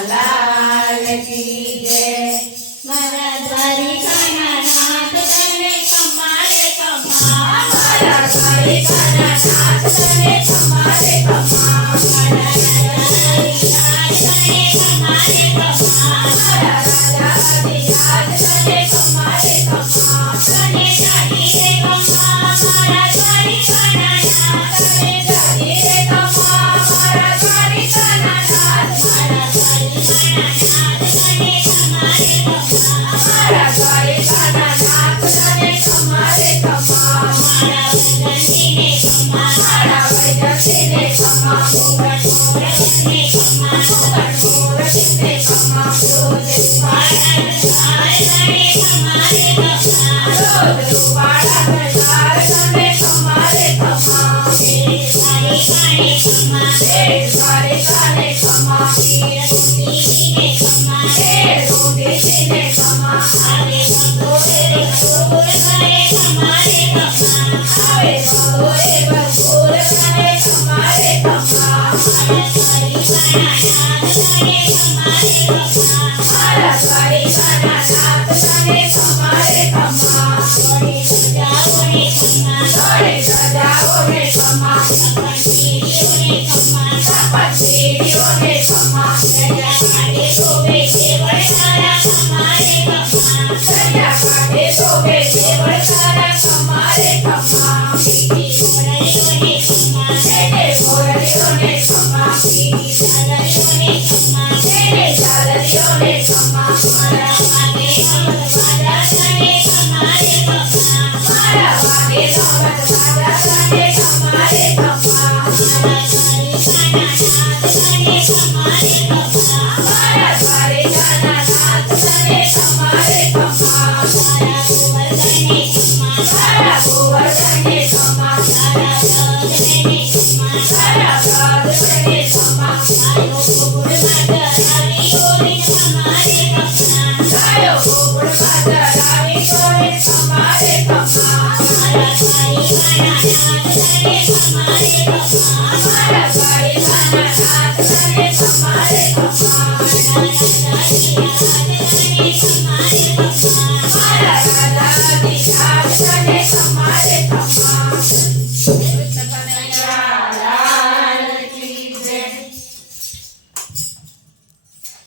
लाल की जय। मारा द्वारिकाना नाथ तने खम्मा रे खम्मा। मारा द्वारिकाना नाथ तने खम्मा रे खम्मा। मारा राजा तने खम्मा रे खम्मा। मारा राजा अधिराज तने खम्मा रे खम्मा। तने जागी रे खम्मा मारा द्वारिकाना नाथ। तने जागी रे खम्मा मारा द्वारिकाना नाथ। मारा द्वारिकाना नाथ तने खम्मा रे खम्मा। मारा द्वारिकाना नाथ तने खम्मा रे खम्मा। मारा वैजंती ने खम्मा। मारा वैजंती ने खम्मा। मोगट मोर ने खम्मा। मोगट मोर ने खम्मा। रोज मारा द्वार तने खम्मा रे खम्मा। रोज रुपाड़ा दरबार तने खम्मा रे खम्मा। तेरे द्वारिकाने खम्मा। तेरे द्वारिकाने खम्मा। तेरे रोटी ने खम्मा। तेरे रोटी ने खम्मा। आवे भगोरे भगोर करे खम्मा रे खम्मा। आवे भगोरे भगोर करे खम्मा रे खम्मा। मारा द्वारिकाना नाथ तने खम्मा रे खम्मा। मारा द्वारिकाना नाथ तने खम्मा रे खम्मा। जोड़े सजाओ ने खम्मा। जोड़े सजाओ ने खम्मा। छप्पन सीढ़ियों ने खम्मा। छप्पन सीढ़ियों ने खम्मा। दरिया काटे शोभे केवड़ तारा खम्मा रे खम्मा। दरिया काटे शोभे केवड़ तारा खम्मा रे खम्मा। सीधी मोरलियों ने खम्मा। तेरे मोरलियों ने खम्मा। सीधी झालरियों ने खम्मा। तेरे झालरियों ने खम्मा। मारा वागे नवल बाजा तने खम्मा रे खम्मा। मारा वागे नवल बाजा तने खम्मा रे खम्मा। मारा द्वारिकाना नाथ तने खम्मा रे खम्मा। मारा द्वारिकाना नाथ तने खम्मा रे खम्मा। मारा गोवर्धने खम्मा। मारा गोवर्धन ने खम्मा। सारा जग ने खम्मा। सारा